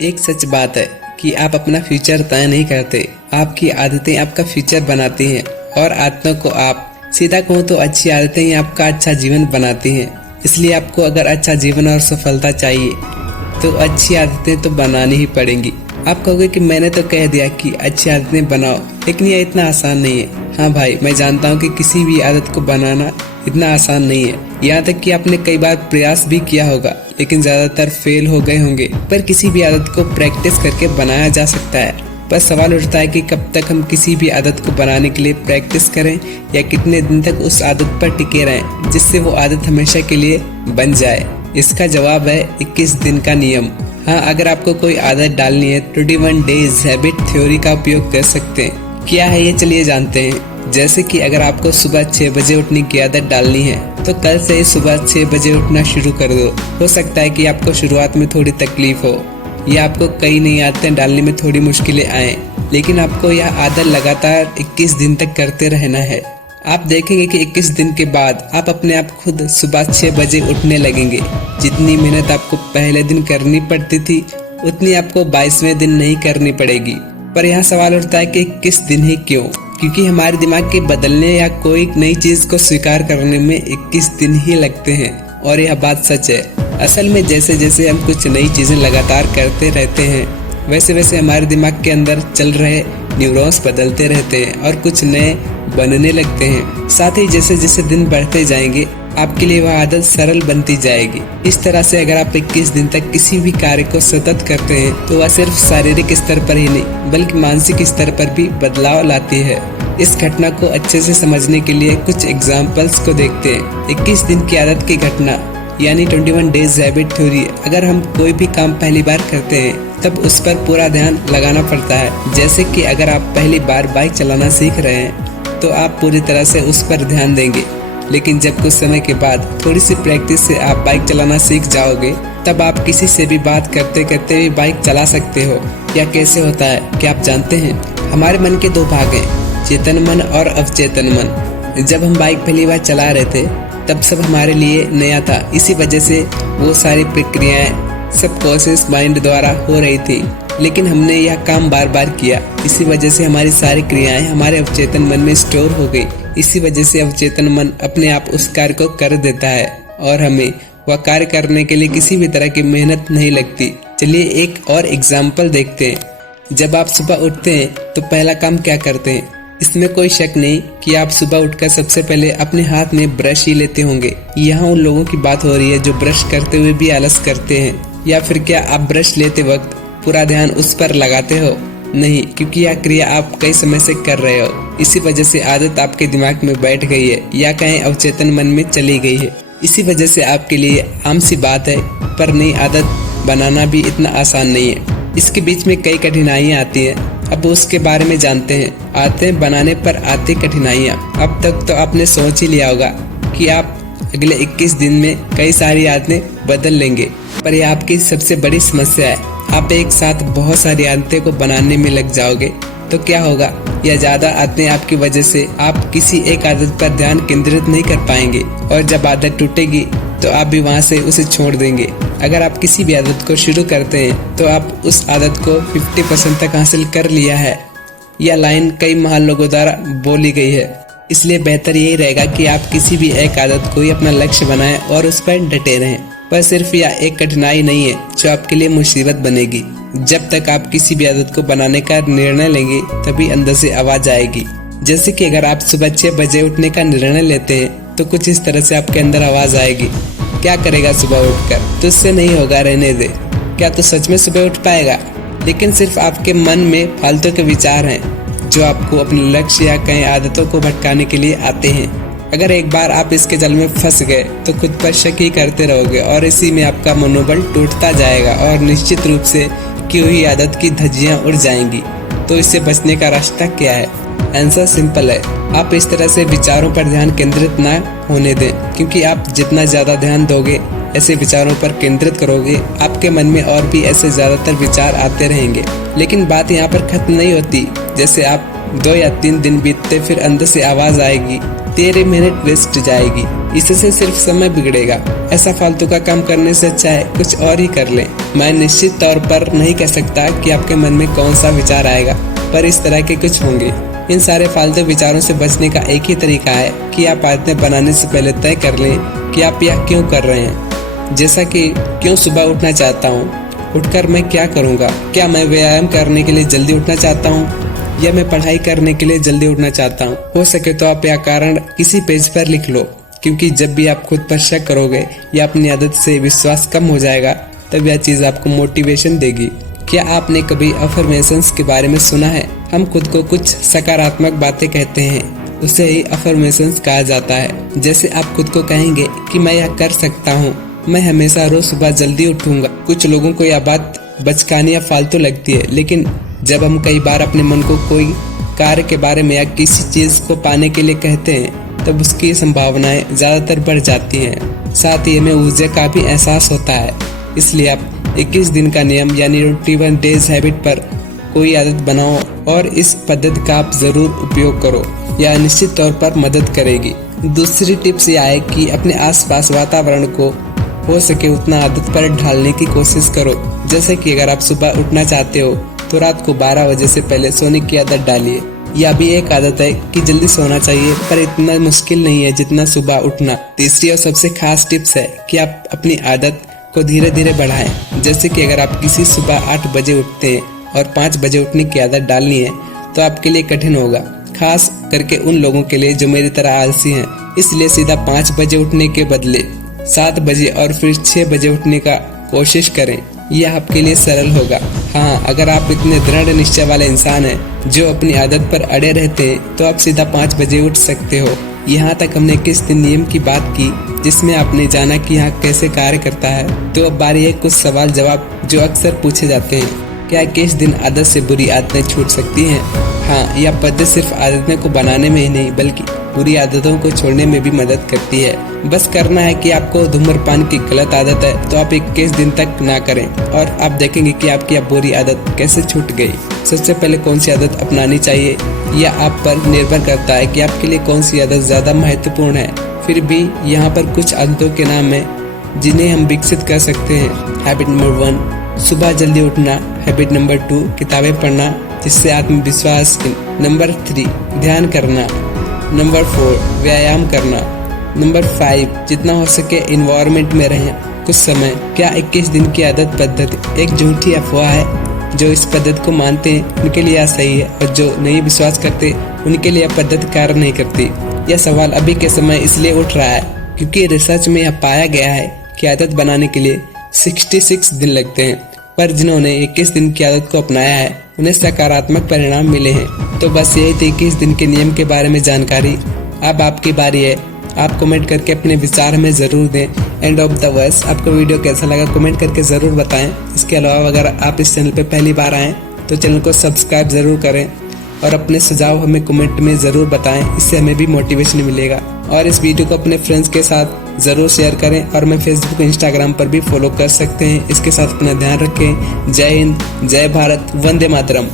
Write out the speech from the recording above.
एक सच बात है कि आप अपना फ्यूचर तय नहीं करते, आपकी आदतें आपका फ्यूचर बनाती हैं और आदतों को आप सीधा कहूँ तो अच्छी आदतें ही आपका अच्छा जीवन बनाती हैं। इसलिए आपको अगर अच्छा जीवन और सफलता चाहिए तो अच्छी आदतें तो बनानी ही पड़ेंगी। आप कहोगे कि मैंने तो कह दिया कि अच्छी आदतें बनाओ, लेकिन ये इतना आसान नहीं है। हाँ भाई, मैं जानता हूँ कि किसी भी आदत को बनाना इतना आसान नहीं है। यहाँ तक कि आपने कई बार प्रयास भी किया होगा, लेकिन ज्यादातर फेल हो गए होंगे। पर किसी भी आदत को प्रैक्टिस करके बनाया जा सकता है। पर सवाल उठता है कि कब तक हम किसी भी आदत को बनाने के लिए प्रैक्टिस करें या कितने दिन तक उस आदत पर टिके रहें जिससे वो आदत हमेशा के लिए बन जाए। इसका जवाब है 21 दिन का नियम। हाँ, अगर आपको कोई आदत डालनी है 21 डेज हैबिट थ्योरी का उपयोग कर सकते हैं। क्या है ये, चलिए जानते हैं। जैसे कि अगर आपको सुबह 6 बजे उठने की आदत डालनी है तो कल से सुबह 6 बजे उठना शुरू कर दो। हो सकता है कि आपको शुरुआत में थोड़ी तकलीफ हो या आपको कई नई आदतें डालने में थोड़ी मुश्किलें आए, लेकिन आपको यह आदत लगातार 21 दिन तक करते रहना है। आप देखेंगे कि 21 दिन के बाद आप अपने आप खुद सुबह 6 बजे उठने लगेंगे। जितनी मेहनत आपको पहले दिन करनी पड़ती थी उतनी आपको 22वें दिन नहीं करनी पड़ेगी। पर यहाँ सवाल उठता है कि 21 दिन ही क्यों? क्योंकि हमारे दिमाग के बदलने या कोई नई चीज को स्वीकार करने में 21 दिन ही लगते हैं। और यह बात सच है। असल में जैसे जैसे हम कुछ नई चीजें लगातार करते रहते हैं वैसे वैसे हमारे दिमाग के अंदर चल रहे न्यूरॉन्स बदलते रहते हैं और कुछ नए बनने लगते हैं। साथ ही जैसे जैसे दिन बढ़ते जाएंगे आपके लिए वह आदत सरल बनती जाएगी। इस तरह से अगर आप 21 दिन तक किसी भी कार्य को सतत करते हैं तो वह सिर्फ शारीरिक स्तर पर ही नहीं बल्कि मानसिक स्तर पर भी बदलाव लाती है। इस घटना को अच्छे से समझने के लिए कुछ एग्जाम्पल्स को देखते हैं। 21 दिन की आदत की घटना यानी 21 डेज हैबिट थ्योरी। अगर हम कोई भी काम पहली बार करते हैं तब उस पर पूरा ध्यान लगाना पड़ता है। जैसे कि अगर आप पहली बार बाइक चलाना सीख रहे हैं तो आप पूरी तरह से उस पर ध्यान देंगे, लेकिन जब कुछ समय के बाद थोड़ी सी प्रैक्टिस से आप बाइक चलाना सीख जाओगे तब आप किसी से भी बात करते करते भी बाइक चला सकते हो। या कैसे होता है क्या आप जानते हैं? हमारे मन के दो भाग हैं, चेतन मन और अवचेतन मन। जब हम बाइक पहली बार चला रहे थे तब सब हमारे लिए नया था। इसी वजह से वो सारी प्रक्रियाएं सबकॉन्शियस माइंड द्वारा हो रही थी, लेकिन हमने यह काम बार बार किया। इसी वजह से हमारी सारी क्रियाएं हमारे अवचेतन मन में स्टोर हो गई। इसी वजह से अवचेतन मन अपने आप उस कार्य को कर देता है और हमें वह कार्य करने के लिए किसी भी तरह की मेहनत नहीं लगती। चलिए एक और एग्जाम्पल देखते हैं। जब आप सुबह उठते हैं तो पहला काम क्या करते हैं? इसमें कोई शक नहीं कि आप सुबह उठकर सबसे पहले अपने हाथ में ब्रश ही लेते होंगे। यहाँ उन लोगों की बात हो रही है जो ब्रश करते हुए भी आलस करते हैं। या फिर क्या आप ब्रश लेते वक्त पूरा ध्यान उस पर लगाते हो? नहीं, क्योंकि यह क्रिया आप कई समय से कर रहे हो। इसी वजह से आदत आपके दिमाग में बैठ गई है या कहीं अवचेतन मन में चली गई है। इसी वजह से आपके लिए आम सी बात है, पर नई आदत बनाना भी इतना आसान नहीं है। इसके बीच में कई कठिनाइयाँ आती हैं। अब उसके बारे में जानते हैं। आदतें बनाने पर आती कठिनाइयाँ। अब तक तो आपने सोच ही लिया होगा कि आप अगले 21 दिन में कई सारी आदतें बदल लेंगे, पर यह आपकी सबसे बड़ी समस्या है। आप एक साथ बहुत सारी आदतें को बनाने में लग जाओगे तो क्या होगा? यह ज्यादा आदतें आपकी वजह से आप किसी एक आदत पर ध्यान केंद्रित नहीं कर पाएंगे और जब आदत टूटेगी तो आप भी वहां से उसे छोड़ देंगे। अगर आप किसी भी आदत को शुरू करते हैं तो आप उस आदत को 50% तक हासिल कर लिया है। यह लाइन कई महान लोगों द्वारा बोली गई है। इसलिए बेहतर यही रहेगा कि आप किसी भी एक आदत को ही अपना लक्ष्य बनाएं और उस पर डटे रहें। पर सिर्फ यह एक कठिनाई नहीं है जो आपके लिए मुसीबत बनेगी। जब तक आप किसी भी आदत को बनाने का निर्णय लेंगे तभी अंदर से आवाज आएगी। जैसे कि अगर आप सुबह 6 बजे उठने का निर्णय लेते हैं तो कुछ इस तरह से आपके अंदर आवाज आएगी, क्या करेगा सुबह उठकर? तो इससे नहीं होगा, रहने दे। क्या तो सच में सुबह उठ पाएगा? लेकिन सिर्फ आपके मन में फालतू के विचार हैं जो आपको अपने लक्ष्य या कई आदतों को भटकाने के लिए आते हैं। अगर एक बार आप इसके जाल में फंस गए तो खुद पर शक ही करते रहोगे और इसी में आपका मनोबल टूटता जाएगा और निश्चित रूप से की हुई आदत की धज्जियां उड़ जाएंगी। तो इससे बचने का रास्ता क्या है? आंसर सिंपल है, आप इस तरह से विचारों पर ध्यान केंद्रित ना होने दें, क्योंकि आप जितना ज्यादा ध्यान दोगे ऐसे विचारों पर केंद्रित करोगे आपके मन में और भी ऐसे ज्यादातर विचार आते रहेंगे। लेकिन बात यहाँ पर खत्म नहीं होती। जैसे आप 2 या 3 दिन बीतते फिर अंदर से आवाज आएगी, तेरी मिनट वेस्ट जाएगी। इससे सिर्फ समय बिगड़ेगा। ऐसा फालतू का काम करने से अच्छा है कुछ और ही कर लें। मैं निश्चित तौर पर नहीं कह सकता कि आपके मन में कौन सा विचार आएगा, पर इस तरह के कुछ होंगे। इन सारे फालतू विचारों से बचने का एक ही तरीका है कि आप आदतें बनाने से पहले तय कर लें कि आप यह क्यों कर रहे हैं। जैसा कि क्यों सुबह उठना चाहता हूँ, उठकर मैं क्या करूँगा, क्या मैं व्यायाम करने के लिए जल्दी उठना चाहता हूँ या मैं पढ़ाई करने के लिए जल्दी उठना चाहता हूँ। हो सके तो आप यह कारण किसी पेज पर लिख लो, क्योंकि जब भी आप खुद पर शक करोगे या अपनी आदत से विश्वास कम हो जाएगा, तब यह चीज आपको मोटिवेशन देगी। क्या आपने कभी अफर्मेशंस के बारे में सुना है? हम खुद को कुछ सकारात्मक बातें कहते हैं, उसे ही अफर्मेशंस कहा जाता है। जैसे आप खुद को कहेंगे कि मैं यह कर सकता हूँ, मैं हमेशा रोज सुबह जल्दी उठूंगा। कुछ लोगों को यह बात बचकानी या फालतू लगती है, लेकिन जब हम कई बार अपने मन को कोई कार्य के बारे में या किसी चीज को पाने के लिए कहते हैं, तब उसकी संभावनाएं ज्यादातर बढ़ जाती हैं। साथ ही हमें ऊर्जा का भी एहसास होता है। इसलिए आप 21 दिन का नियम यानी 21 डेज हैबिट पर कोई आदत बनाओ और इस पद्धति का आप जरूर उपयोग करो। यह निश्चित तौर पर मदद करेगी। दूसरी टिप्स यह है कि अपने आसपास वातावरण को हो सके उतना आदत पर ढालने की कोशिश करो। जैसे कि अगर आप सुबह उठना चाहते हो तो रात को 12 बजे से पहले सोने की आदत डालिए। यह भी एक आदत है कि जल्दी सोना चाहिए, पर इतना मुश्किल नहीं है जितना सुबह उठना। तीसरी और सबसे खास टिप्स है कि आप अपनी आदत को धीरे धीरे बढ़ाएं। जैसे कि अगर आप किसी सुबह 8 बजे उठते हैं और 5 बजे उठने की आदत डालनी है तो आपके लिए कठिन होगा, खास करके उन लोगों के लिए जो मेरी तरह आलसी हैं। इसलिए सीधा 5 बजे उठने के बदले 7 बजे और फिर 6 बजे उठने का कोशिश करें। यह आपके लिए सरल होगा। हाँ, अगर आप इतने दृढ़ निश्चय वाले इंसान हैं जो अपनी आदत पर अड़े रहते हैं तो आप सीधा 5 बजे उठ सकते हो। यहाँ तक हमने 21 दिन नियम की बात की, जिसमें आपने जाना कि यह कैसे कार्य करता है। तो अब बारी है कुछ सवाल जवाब जो अक्सर पूछे जाते हैं। क्या 21 दिन आदत से बुरी आदतें छूट सकती हैं? हाँ, यह पद्धति सिर्फ आदतों को बनाने में ही नहीं बल्कि बुरी आदतों को छोड़ने में भी मदद करती है। बस करना है कि आपको धूम्रपान की गलत आदत है तो आप 21 दिन तक ना करें और आप देखेंगे कि आपकी यह बुरी आदत कैसे छूट गई। सबसे पहले कौन सी आदत अपनानी चाहिए यह आप पर निर्भर करता है कि आपके लिए कौन सी आदत ज्यादा महत्वपूर्ण है। फिर भी यहाँ पर कुछ आदतों के नाम है जिन्हें हम विकसित कर सकते हैं। हैबिट नंबर 1, सुबह जल्दी उठना। हैबिट नंबर 2, किताबें पढ़ना जिससे आत्मविश्वास। नंबर 3, ध्यान करना। नंबर 4, व्यायाम करना। नंबर 5, जितना हो सके इन्वायरमेंट में रहें कुछ समय। क्या 21 दिन की आदत पद्धति एक झूठी अफवाह है? जो इस पद्धति को मानते हैं उनके लिए यह सही है और जो नहीं विश्वास करते उनके लिए यह पद्धति कार्य नहीं करती। यह सवाल अभी के समय इसलिए उठ रहा है क्योंकि रिसर्च में यह पाया गया है कि आदत बनाने के लिए 66 दिन लगते हैं, पर जिन्होंने 21 दिन की आदत को अपनाया है उन्हें सकारात्मक परिणाम मिले हैं। तो बस यही थी 21 दिन के नियम के बारे में जानकारी। अब आपकी बारी है, आप कमेंट करके अपने विचार हमें जरूर दें। एंड ऑफ द वर्स, आपको वीडियो कैसा लगा कमेंट करके जरूर बताएं। इसके अलावा अगर आप इस चैनल पे पहली बार आएँ तो चैनल को सब्सक्राइब जरूर करें और अपने सुझाव हमें कमेंट में जरूर बताएं, इससे हमें भी मोटिवेशन मिलेगा। और इस वीडियो को अपने फ्रेंड्स के साथ जरूर शेयर करें और मैं फेसबुक इंस्टाग्राम पर भी फॉलो कर सकते हैं। इसके साथ अपना ध्यान रखें। जय हिंद, जय भारत, वंदे मातरम।